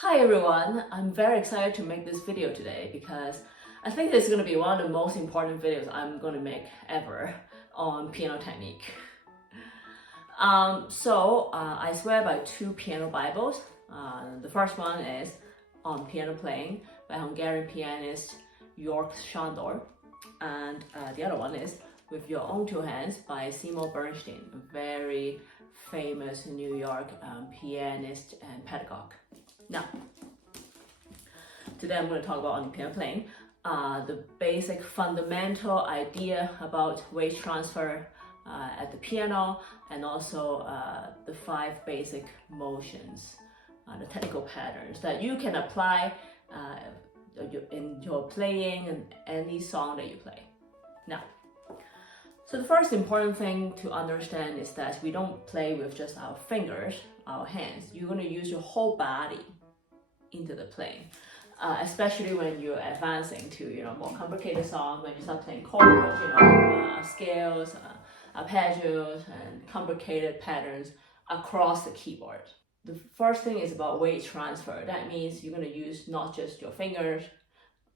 Hi everyone, I'm very excited to make this video today because I think this is going to be one of the most important videos I'm going to make ever on piano technique. I swear by two piano Bibles. The first one is on piano playing by Hungarian pianist York Sándor, and the other one is With Your Own Two Hands by Seymour Bernstein, a very famous New York pianist and pedagogue. Now, today I'm going to talk about on piano playing, the basic fundamental idea about weight transfer at the piano, and also the 5 basic motions, the technical patterns that you can apply in your playing and any song that you play. Now, so the first important thing to understand is that we don't play with just our fingers, our hands. You're going to use your whole body into the playing, especially when you're advancing to more complicated songs, when you start playing chords, scales, arpeggios, and complicated patterns across the keyboard. The first thing is about weight transfer. That means you're going to use not just your fingers,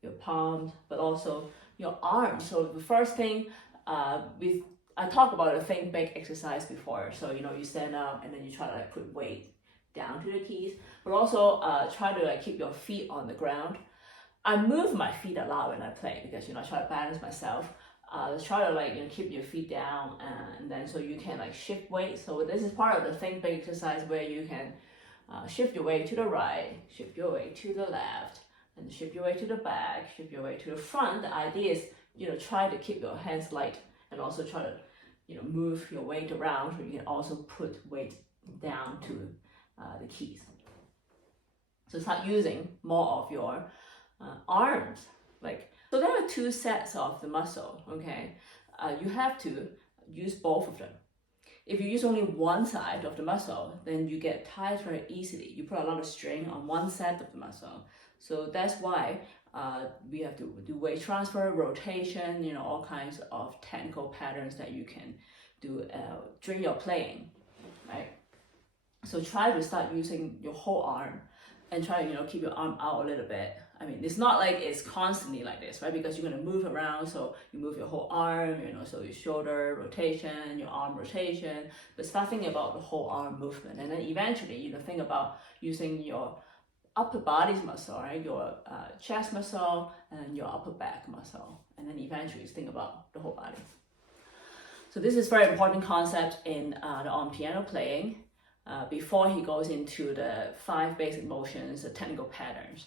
your palms, but also your arms. So the first thing, I talked about a think big exercise before. So you stand up and then you try to put weight down to the keys, but also try to keep your feet on the ground. I move my feet a lot when I play because I try to balance myself. Try to keep your feet down, and then so you can shift weight. So this is part of the think big exercise where you can shift your weight to the right, shift your weight to the left, and shift your weight to the back, shift your weight to the front. The idea is try to keep your hands light and also try to move your weight around, so you can also put weight down to the keys. So start using more of your arms. So there are 2 sets of the muscle, okay? You have to use both of them. If you use only one side of the muscle, then you get tired very easily. You put a lot of strain on one set of the muscle. So that's why we have to do weight transfer, rotation, all kinds of technical patterns that you can do during your playing, right? So try to start using your whole arm and try to keep your arm out a little bit. I mean, it's not like it's constantly like this, right? Because you're going to move around, so you move your whole arm, so your shoulder rotation, your arm rotation, but start thinking about the whole arm movement. And then eventually, think about using your upper body's muscle, right? Your chest muscle and your upper back muscle. And then eventually think about the whole body. So this is very important concept in the on piano playing before he goes into the 5 basic motions, the technical patterns.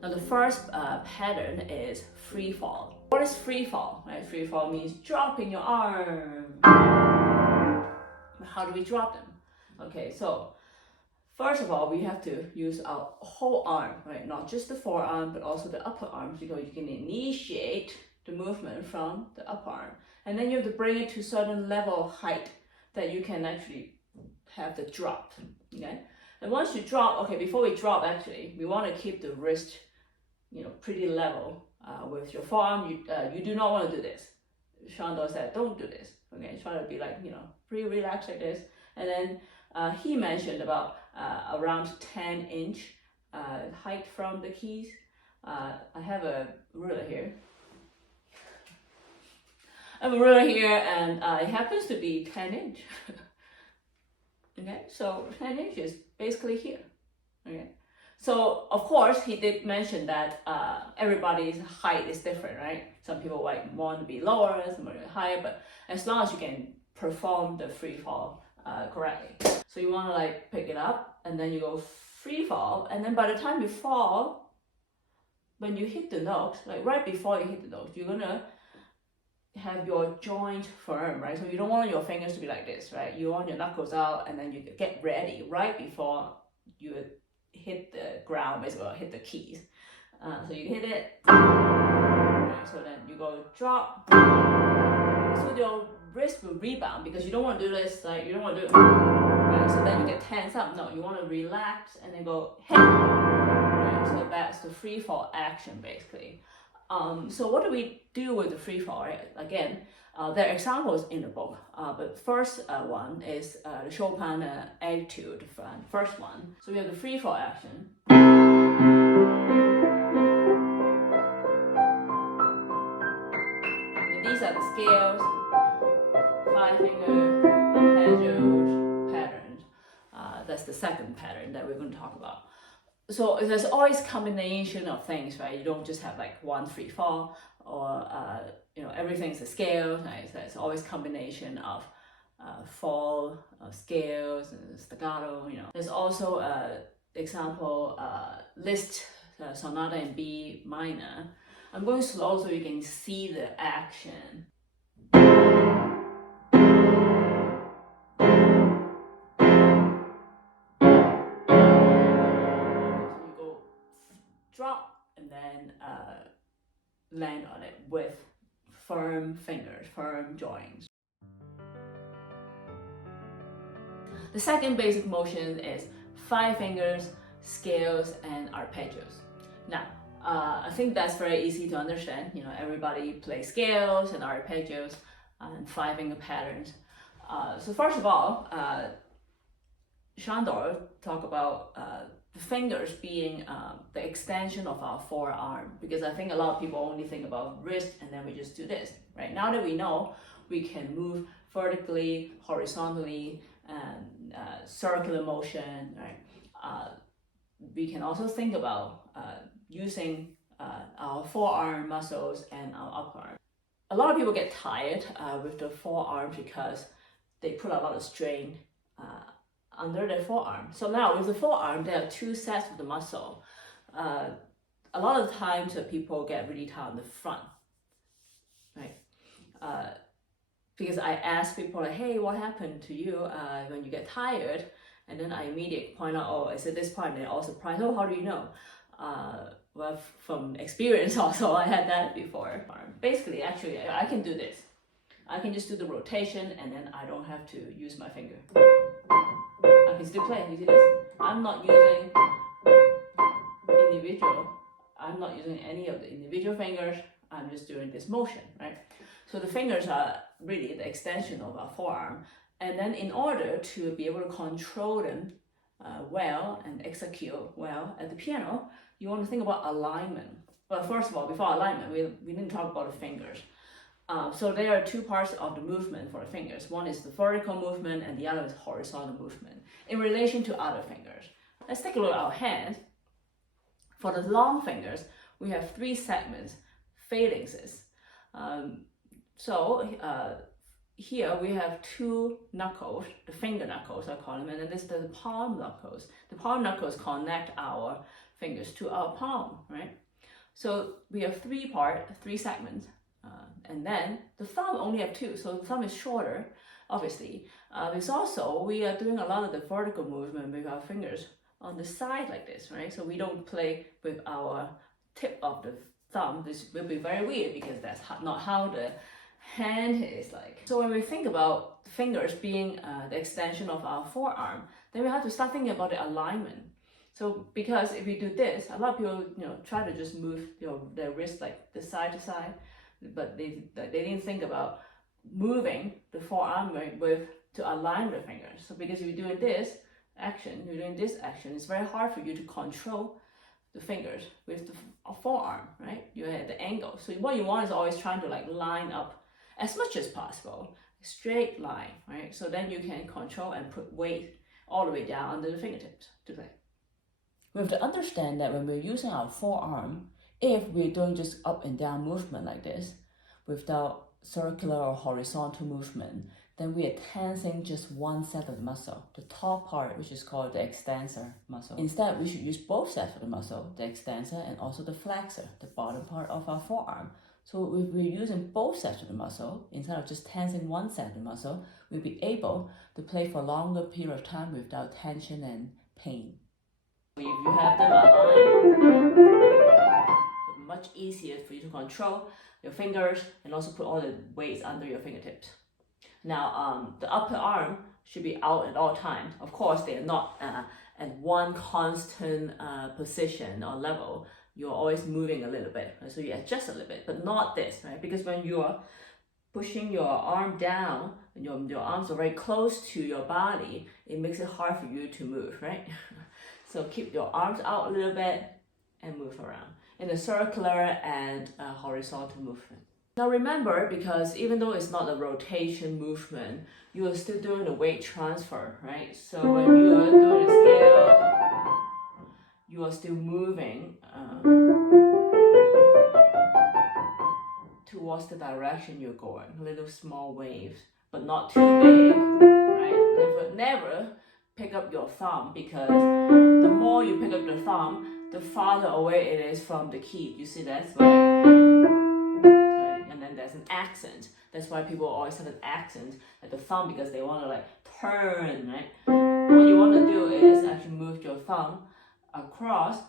Now the first pattern is free fall. What is free fall? Right? Free fall means dropping your arm. How do we drop them? Okay, so first of all, we have to use our whole arm, right? Not just the forearm, but also the upper arm, because you can initiate the movement from the upper arm. And then you have to bring it to a certain level of height that you can actually have the drop, okay? And once you drop, okay, before we drop, actually, we want to keep the wrist, pretty level with your forearm. You do not want to do this. Sándor said, don't do this, okay? Try to be pretty relaxed like this. And then he mentioned about around 10-inch height from the keys. I have a ruler here. I have a ruler here, and it happens to be 10-inch. Okay, so 10 inches basically here. Okay, so of course he did mention that everybody's height is different, right? Some people want to be lower, some want to be higher, but as long as you can perform the free fall correctly. So you want to pick it up, and then you go free fall, and then by the time you fall, when you hit the note, right before you hit the note, you're gonna have your joint firm, right? So you don't want your fingers to be like this, right? You want your knuckles out, and then you get ready right before you hit the ground, basically, or hit the keys. So you hit it, right? So then you go drop. So your wrist will rebound because you don't want to do this, you don't want to do it, right? So then you get tense up. No, you want to relax and then go hit, right? So that's the free fall action, basically. So what do we do with the free fall? Right? Again, there are examples in the book, but first one is the Chopin etude, the first one. So we have the free fall action. And these are the scales, 5-finger, arpeggios, patterns. That's the second pattern that we're going to talk about. So there's always combination of things, right? You don't just have like one free fall, or everything's a scale, right? So it's always combination of fall, scales, and staccato. There's also example Liszt sonata in B minor. I'm going slow so you can see the action. Drop and then land on it with firm fingers, firm joints. The second basic motion is 5 fingers, scales, and arpeggios. Now, I think that's very easy to understand. Everybody plays scales and arpeggios and 5-finger patterns. So first of all, Shandor talked about the fingers being the extension of our forearm, because I think a lot of people only think about wrist and then we just do this, right? Now that we know we can move vertically, horizontally, and circular motion, right? We can also think about using our forearm muscles and our upper arm. A lot of people get tired with the forearms because they put a lot of strain under their forearm. So now with the forearm, there are 2 sets of the muscle. A lot of times people get really tired on the front, right? Because I ask people like, hey, what happened to you when you get tired? And then I immediately point out, oh, it's at this part, and they're all surprised. Oh, how do you know? Well, from experience also, I had that before. Basically, actually, I can do this. I can just do the rotation, and then I don't have to use my finger. I can still play. You see this? I'm not using individual. I'm not using any of the individual fingers. I'm just doing this motion, right? So the fingers are really the extension of our forearm. And then in order to be able to control them well and execute well at the piano, you want to think about alignment. Well, first of all, before alignment, we didn't talk about the fingers. So there are 2 parts of the movement for the fingers. One is the vertical movement and the other is horizontal movement in relation to other fingers. Let's take a look at our hands. For the long fingers, we have 3 segments, phalanxes. Here we have 2 knuckles, the finger knuckles I call them, and then this is the palm knuckles. The palm knuckles connect our fingers to our palm, right? So we have 3 segments. And then the thumb only have 2, so the thumb is shorter, obviously. It's also, we are doing a lot of the vertical movement with our fingers on the side like this, right? So we don't play with our tip of the thumb. This will be very weird because that's not how the hand is like. So when we think about the fingers being the extension of our forearm, then we have to start thinking about the alignment. So because if we do this, a lot of people try to just move their wrist like the side to side, but they didn't think about moving the forearm to align the fingers. So because if you're doing this action, it's very hard for you to control the fingers with the forearm, right? You have the angle. So what you want is always trying to like line up as much as possible, straight line, right? So then you can control and put weight all the way down under the fingertips to play. We have to understand that when we're using our forearm, if we're doing just up and down movement like this, without circular or horizontal movement, then we are tensing just one set of the muscle, the top part, which is called the extensor muscle. Instead, we should use both sets of the muscle, the extensor and also the flexor, the bottom part of our forearm. So if we're using both sets of the muscle, instead of just tensing one set of the muscle, we'll be able to play for a longer period of time without tension and pain. If you have them aligned, it's much easier for you to control your fingers and also put all the weights under your fingertips. Now, the upper arm should be out at all times. Of course, they are not at one constant position or level. you're always moving a little bit, right? So you adjust a little bit, but not this, right? Because when you're pushing your arm down and your arms are very close to your body, it makes it hard for you to move, right? So keep your arms out a little bit and move around in a circular and a horizontal movement. Now remember, because even though it's not a rotation movement, you are still doing the weight transfer, right? So when you are doing a scale, you are still moving towards the direction you're going, little small waves, but not too big, right? Never pick up your thumb, because the more you pick up the thumb, the farther away it is from the key. You see that, right? And then there's an accent. That's why people always have an accent at the thumb, because they want to like turn, right? What you want to do is actually move your thumb across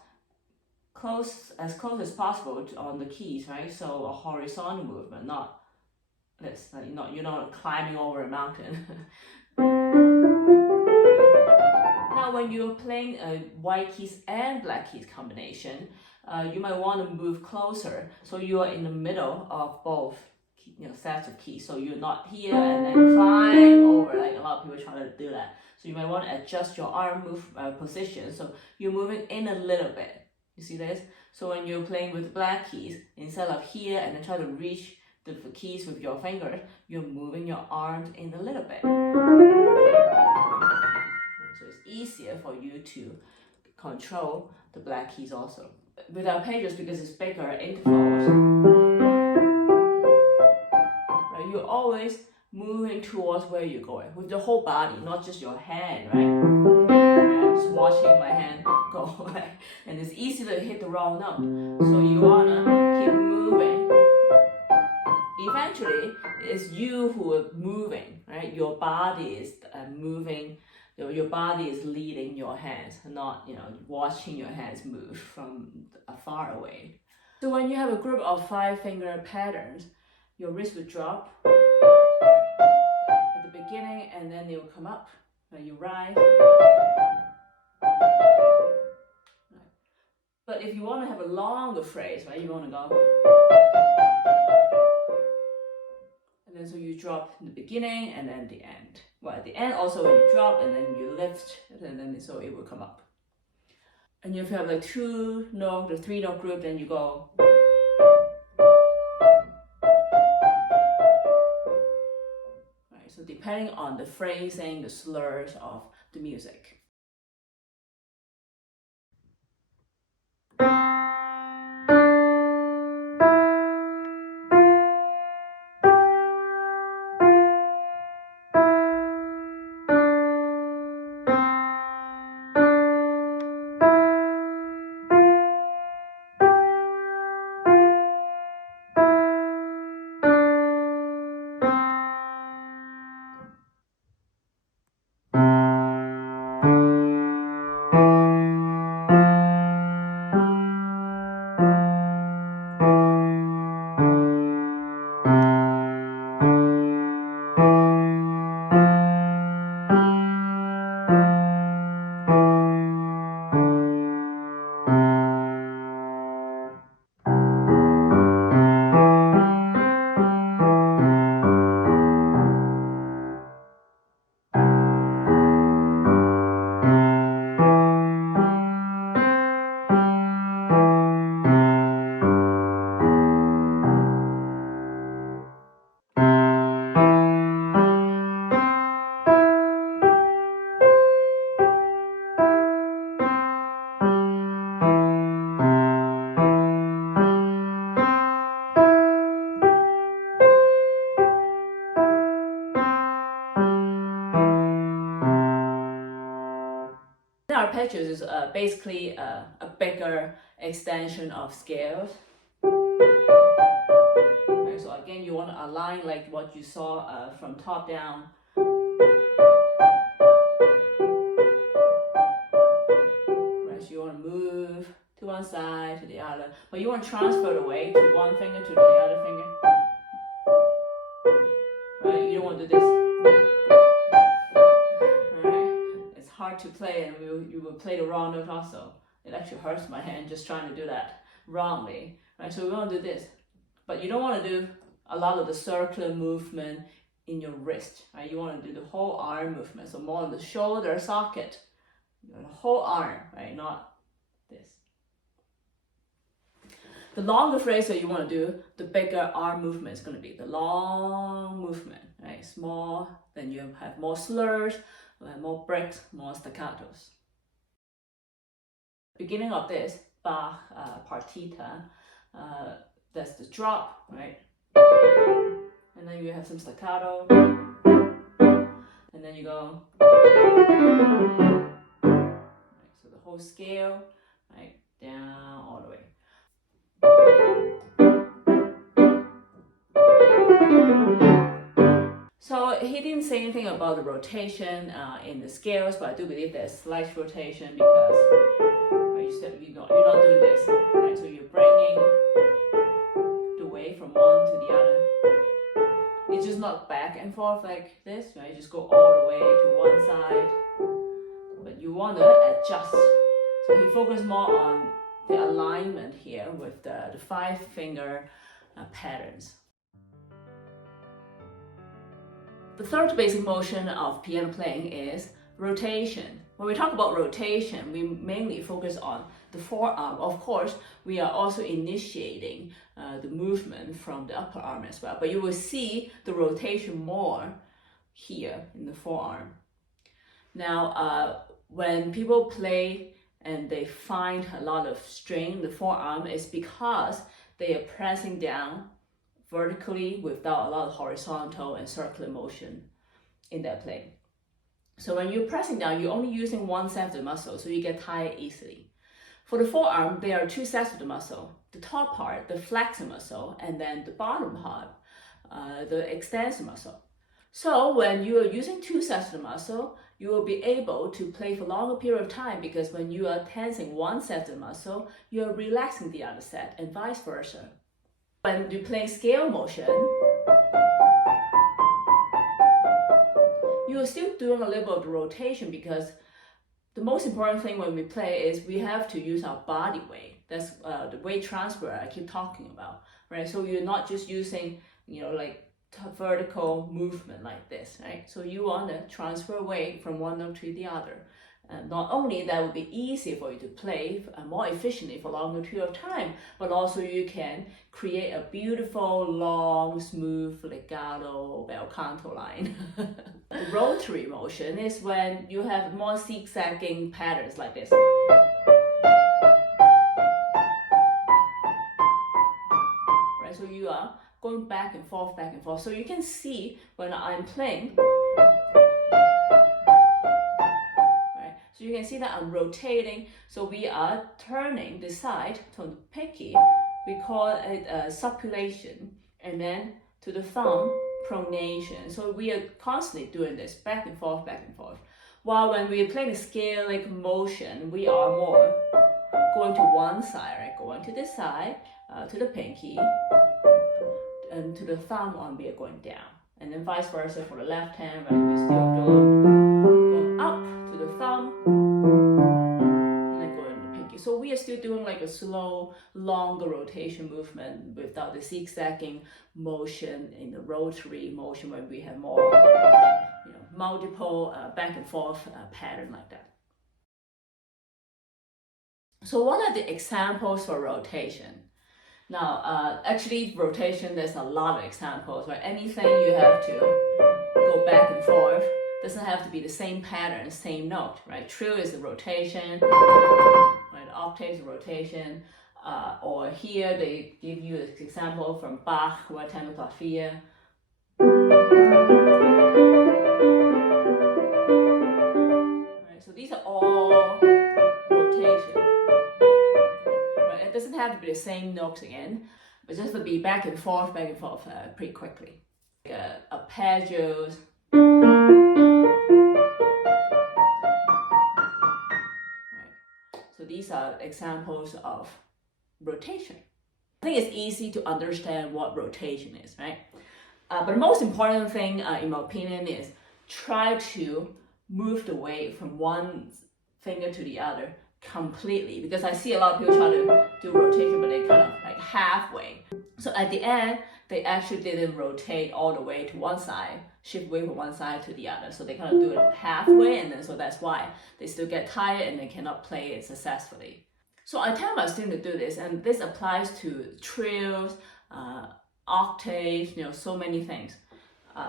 as close as possible on the keys, right? So a horizontal movement, not this, like you're not climbing over a mountain. Now when you're playing a white keys and black keys combination, you might want to move closer, so you are in the middle of both sets of keys. So you're not here and then climb over, like a lot of people try to do that. So you might want to adjust your arm position, so you're moving in a little bit. You see this? So when you're playing with black keys, instead of here and then try to reach the keys with your fingers, you're moving your arms in a little bit. So it's easier for you to control the black keys also. With arpeggios, because it's bigger intervals, right, you're always moving towards where you're going with the whole body, not just your hand, right? I'm just watching my hand go, right? And it's easy to hit the wrong note. So you wanna keep moving. Eventually, it's you who are moving, right? Your body is moving. Your body is leading your hands, not watching your hands move from far away. So when you have a group of 5 finger patterns, your wrist will drop at the beginning, and then they will come up. You rise. But if you want to have a longer phrase, right, you want to go, and then so you drop in the beginning and then the end. Well, at the end also when you drop and then you lift, and then so it will come up. And if you have like 2 note or 3 note group, then you go. Right, so depending on the phrasing, the slurs of the music. Arpeggios is basically a bigger extension of scales. Okay, so again, you want to align like what you saw from top down. Right, so you want to move to one side, to the other, but you want to transfer the weight to one finger to the other finger. Right, you don't want to do this. Hard to play, and you will play the wrong note also. It actually hurts my hand just trying to do that. wrongly, right? So we want to do this, but you don't want to do a lot of the circular movement in your wrist, right? You want to do the whole arm movement, so more on the shoulder socket, the whole arm, right? Not this. The longer phrase that you want to do, the bigger arm movement is going to be. The long movement, right? Small, then you have more slurs, more breaks, more staccatos. Beginning of this, Bach partita, that's the drop, right? And then you have some staccato, and then you go, right? So the whole scale, right, down all the way. So he didn't say anything about the rotation in the scales, but I do believe there's slight rotation because you're not doing this, right? So you're bringing the weight from one to the other. It's just not back and forth like this, right? You just go all the way to one side, but you want to adjust. So he focused more on the alignment here with the 5-finger patterns. The third basic motion of piano playing is rotation. When we talk about rotation, we mainly focus on the forearm. Of course, we are also initiating the movement from the upper arm as well, but you will see the rotation more here in the forearm. Now, when people play and they find a lot of strain in the forearm, it's because they are pressing down vertically without a lot of horizontal and circular motion in their playing. So when you're pressing down, you're only using one set of the muscle, so you get tired easily. For the forearm, there are 2 sets of the muscle. The top part, the flexor muscle, and then the bottom part, the extensor muscle. So when you are using 2 sets of the muscle, you will be able to play for a longer period of time because when you are tensing one set of the muscle, you are relaxing the other set and vice versa. When you play scale motion, you are still doing a little bit of the rotation because the most important thing when we play is we have to use our body weight. That's the weight transfer I keep talking about, right? So you're not just using, like vertical movement like this, right? So you want to transfer weight from one note to the other. Not only that would be easy for you to play more efficiently for a longer period of time, but also you can create a beautiful, long, smooth legato bel canto line. The rotary motion is when you have more zigzagging patterns like this. Right, so you are going back and forth, back and forth. So you can see when I'm playing, so you can see that I'm rotating. So we are turning the side to the pinky. We call it supination. And then to the thumb, pronation. So we are constantly doing this back and forth, back and forth. While when we are playing the scalic motion, we are more going to one side, right? Going to this side, to the pinky, and to the thumb on we are going down. And then vice versa for the left hand, right? We're still going up to the thumb, and then going to the pinky. So we are still doing like a slow, longer rotation movement without the zigzagging motion in the rotary motion when we have more, multiple back and forth pattern like that. So what are the examples for rotation? Now, actually, rotation, there's a lot of examples, right? Anything you have to go back and forth doesn't have to be the same pattern, same note, right? Trill is a rotation, right? Octaves is a rotation, or here they give you an example from Bach, right? Tempo-clavier. Right, so these are all rotation. Right? It doesn't have to be the same notes again, but just to be back and forth pretty quickly. Arpeggios. So these are examples of rotation. I think it's easy to understand what rotation is, right? But the most important thing, in my opinion, is try to move the weight from one finger to the other completely, because I see a lot of people try to do rotation, but they kind of like halfway. So at the end, they actually didn't rotate all the way to one side, shift weight from one side to the other. So they kind of do it halfway, and then so that's why they still get tired and they cannot play it successfully. So I tell my students to do this, and this applies to trills, octaves, so many things.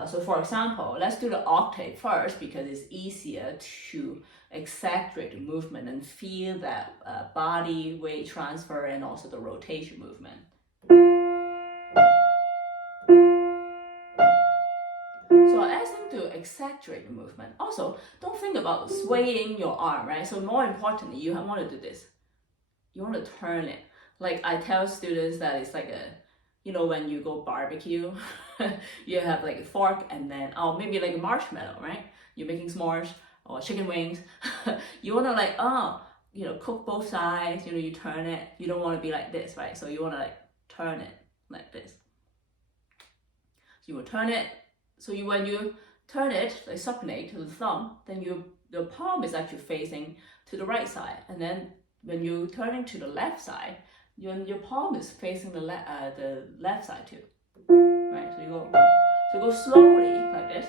So for example, let's do the octave first because it's easier to exaggerate the movement and feel that body weight transfer and also the rotation movement. So I ask them to exaggerate the movement. Also, don't think about swaying your arm, right? So more importantly, you want to do this. You want to turn it. Like I tell students that it's like when you go barbecue, you have like a fork and then, maybe like a marshmallow, right? You're making s'mores or chicken wings. You want to like, cook both sides, you turn it. You don't want to be like this, right? So you want to like turn it like this. So you will turn it. So when you turn it, like supinate to the thumb, then your palm is actually facing to the right side. And then when you turn it to the left side, your palm is facing the left side too, right? So you go slowly like this.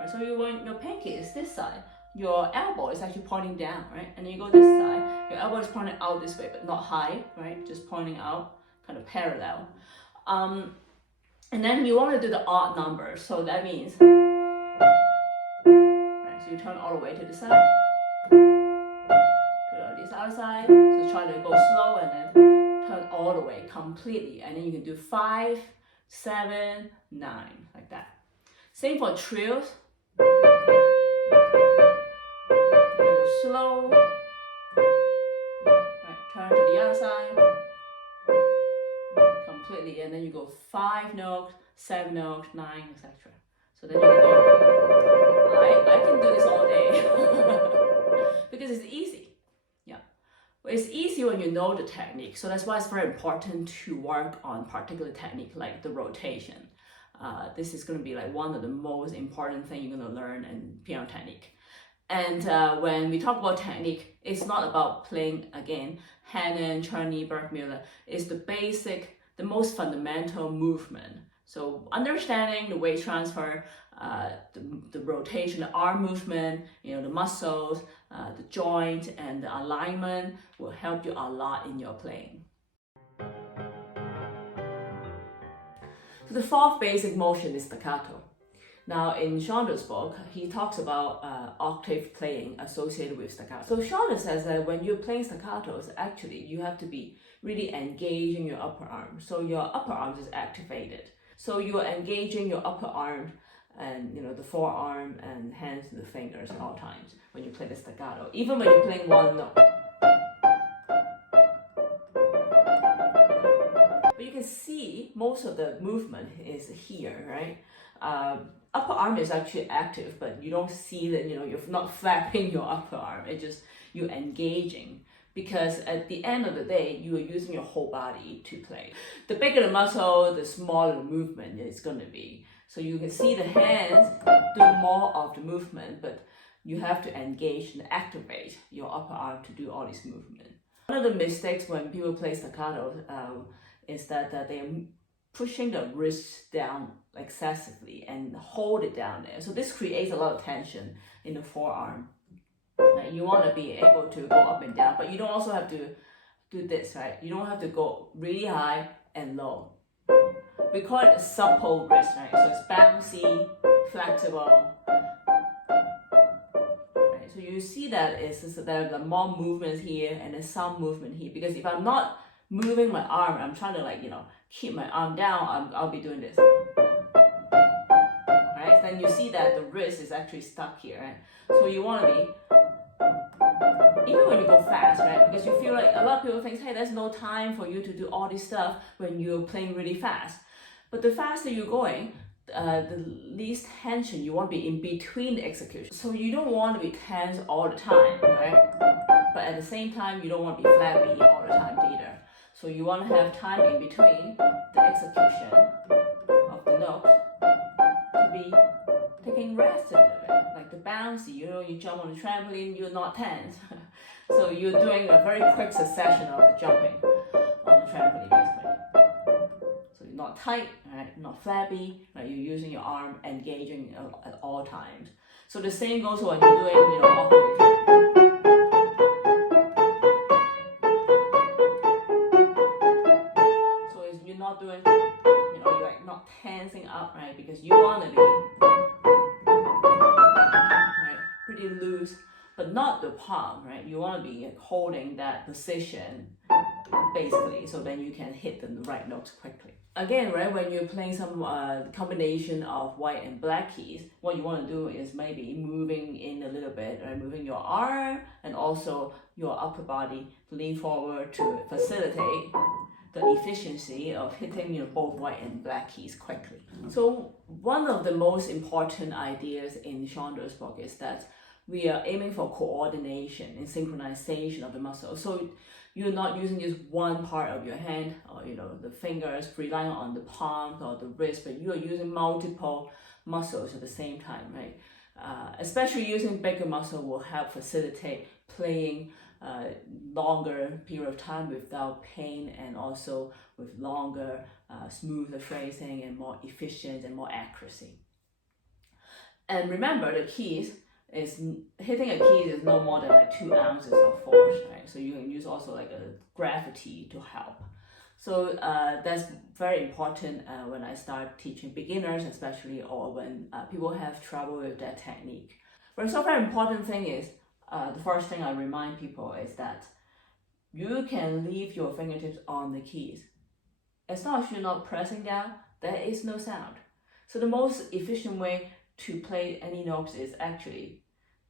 Right, so when your pinky is this side, your elbow is actually pointing down, right? And then you go this side, your elbow is pointing out this way, but not high, right? Just pointing out, kind of parallel. And then you want to do the odd numbers, so that means, right? So you turn all the way to the side. This other side, so try to go slow and then turn all the way completely, and then you can do 5, 7, 9 like that. Same for trills. You go slow, right? Turn to the other side completely, and then you go 5 notes, 7 notes, 9, etc. So then you can go. I can do this all day because it's easy. It's easy when you know the technique, so that's why it's very important to work on particular technique like the rotation. This is going to be like one of the most important things you're going to learn in piano technique. And when we talk about technique, it's not about playing again Hanon, Czerny, Berkmuller. It's the basic, the most fundamental movement. So understanding the weight transfer, the rotation, the arm movement, the muscles, the joint, and the alignment will help you a lot in your playing. So the fourth basic motion is staccato. Now in Shonda's book, he talks about octave playing associated with staccato. So Shonda says that when you're playing staccatos, actually you have to be really engaging your upper arm. So your upper arm is activated. So you're engaging your upper arm and the forearm and hands and the fingers at all times when you play the staccato, even when you're playing one note. But you can see most of the movement is here, right? Upper arm is actually active, but you don't see that, you're not flapping your upper arm. It's just you're engaging. Because at the end of the day, you are using your whole body to play. The bigger the muscle, the smaller the movement it's going to be. So you can see the hands do more of the movement, but you have to engage and activate your upper arm to do all this movement. One of the mistakes when people play staccato is that they're pushing the wrist down excessively and hold it down there. So this creates a lot of tension in the forearm. You want to be able to go up and down, but you don't also have to do this, right? You don't have to go really high and low. We call it a supple wrist, right? So it's bouncy, flexible. Right? So you see that there are more movements here and then some movement here. Because if I'm not moving my arm, I'm trying to keep my arm down, I'll be doing this. Right? Then you see that the wrist is actually stuck here, right? So you want to be, even when you go fast, right? Because you feel like a lot of people think, hey, there's no time for you to do all this stuff when you're playing really fast. But the faster you're going, the least tension you want to be in between the execution. So you don't want to be tense all the time, right? But at the same time, you don't want to be flabby all the time either. So you want to have time in between the execution of the notes to be taken taking rest a little bit, like the bouncy, you jump on the trampoline, you're not tense. So you're doing a very quick succession of the jumping on the trampoline basically. So you're not tight, right? Not flabby, right? You're using your arm, engaging at all times. So the same goes when you're doing, octaves. So you're not doing, you're like not tensing up, right? Because you want to be, right, pretty loose, but not the palm, right? You want to be holding that position basically, so then you can hit the right notes quickly. Again, right, when you're playing some combination of white and black keys, what you want to do is maybe moving in a little bit, right? Moving your arm and also your upper body to lean forward to facilitate the efficiency of hitting both white and black keys quickly. So one of the most important ideas in Chandra's book is that we are aiming for coordination and synchronization of the muscles. So you're not using just one part of your hand or the fingers, relying on the palm or the wrist, but you are using multiple muscles at the same time, right? Especially using bigger muscle will help facilitate playing longer period of time without pain, and also with longer, smoother phrasing and more efficient and more accuracy. And remember, the keys is hitting a key is no more than like 2 ounces of force, right? So you can use also like a gravity to help. So that's very important when I start teaching beginners, especially, or when people have trouble with that technique. But also very important thing is, the first thing I remind people is that you can leave your fingertips on the keys. As long as you're not pressing down, there is no sound. So the most efficient way to play any notes is actually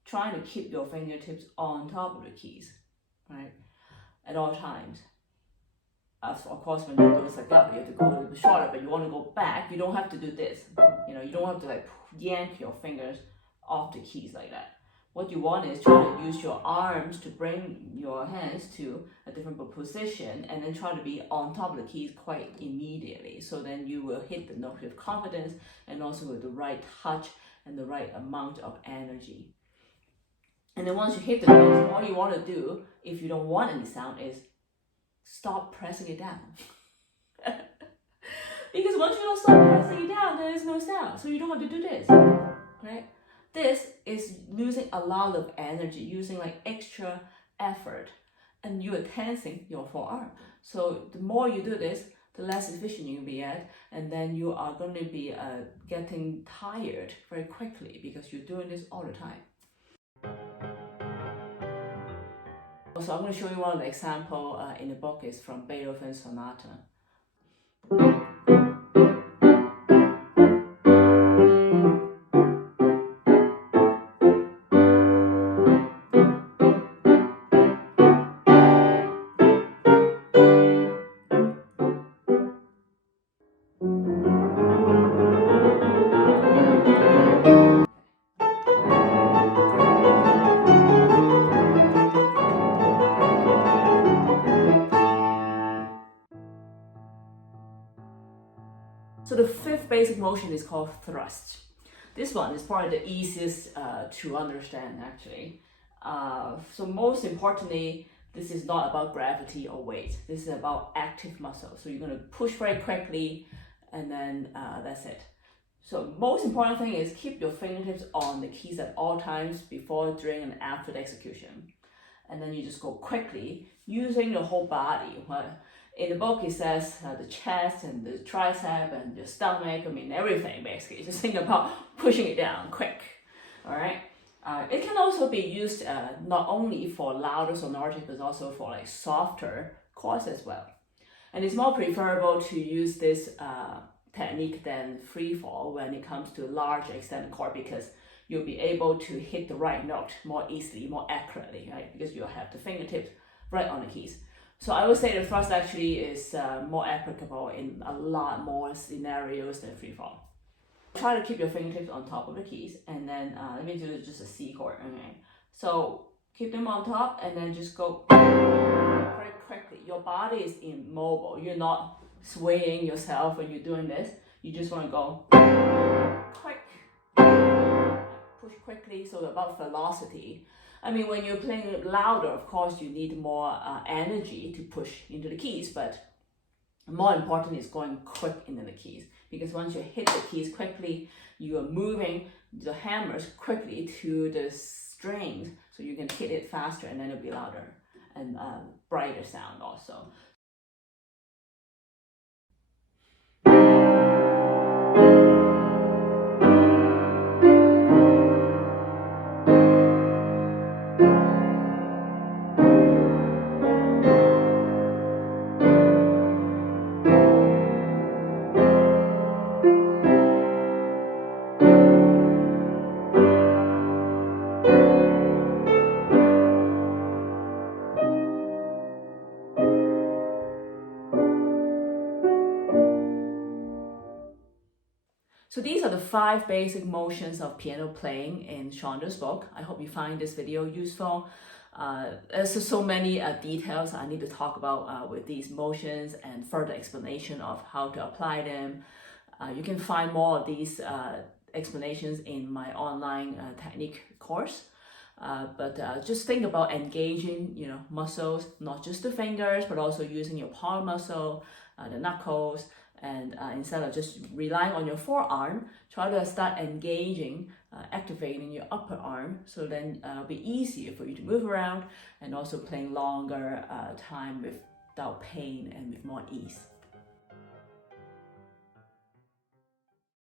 trying to keep your fingertips on top of the keys, right, at all times. Of course, when you do staccato, you have to go a little bit shorter, but you want to go back, you don't have to do this. You don't have to like yank your fingers off the keys like that. What you want is try to use your arms to bring your hands to a different position, and then try to be on top of the keys quite immediately. So then you will hit the note with confidence and also with the right touch and the right amount of energy. And then once you hit the notes, all you want to do, if you don't want any sound, is stop pressing it down. Because once you don't stop pressing it down, there is no sound. So you don't have to do this, right? This is losing a lot of energy, using like extra effort, and you are tensing your forearm. So the more you do this, the less efficient you'll be at, and then you are going to be getting tired very quickly because you're doing this all the time. So I'm going to show you one of the example in the book is from Beethoven's Sonata. So the fifth basic motion is called thrust. This one is probably the easiest to understand actually. So most importantly, this is not about gravity or weight. This is about active muscle. So you're going to push very quickly, and then that's it. So most important thing is keep your fingertips on the keys at all times before, during, and after the execution. And then you just go quickly using the whole body. In the book, it says the chest and the tricep and the stomach, everything basically. Just think about pushing it down quick, all right? It can also be used not only for louder sonority, but also for like softer chords as well. And it's more preferable to use this technique than free fall when it comes to large extended chord, because you'll be able to hit the right note more easily, more accurately, right? Because you'll have the fingertips right on the keys. So I would say the thrust actually is more applicable in a lot more scenarios than free fall. Try to keep your fingertips on top of the keys, and then let me do just a C chord. Okay, so keep them on top, and then just go very quickly. Your body is immobile. You're not swaying yourself when you're doing this. You just want to go quick. push quickly, so about velocity. I mean, when you're playing louder, of course, you need more energy to push into the keys, but more important is going quick into the keys, because once you hit the keys quickly, you are moving the hammers quickly to the strings, so you can hit it faster and then it'll be louder and brighter sound also. So these are the 5 basic motions of piano playing in Shonda's book. I hope you find this video useful. There's so many details I need to talk about with these motions and further explanation of how to apply them. You can find more of these explanations in my online technique course. But just think about engaging, muscles, not just the fingers, but also using your palm muscle, the knuckles, and instead of just relying on your forearm, try to start engaging, activating your upper arm, so then it'll be easier for you to move around and also playing longer time without pain and with more ease.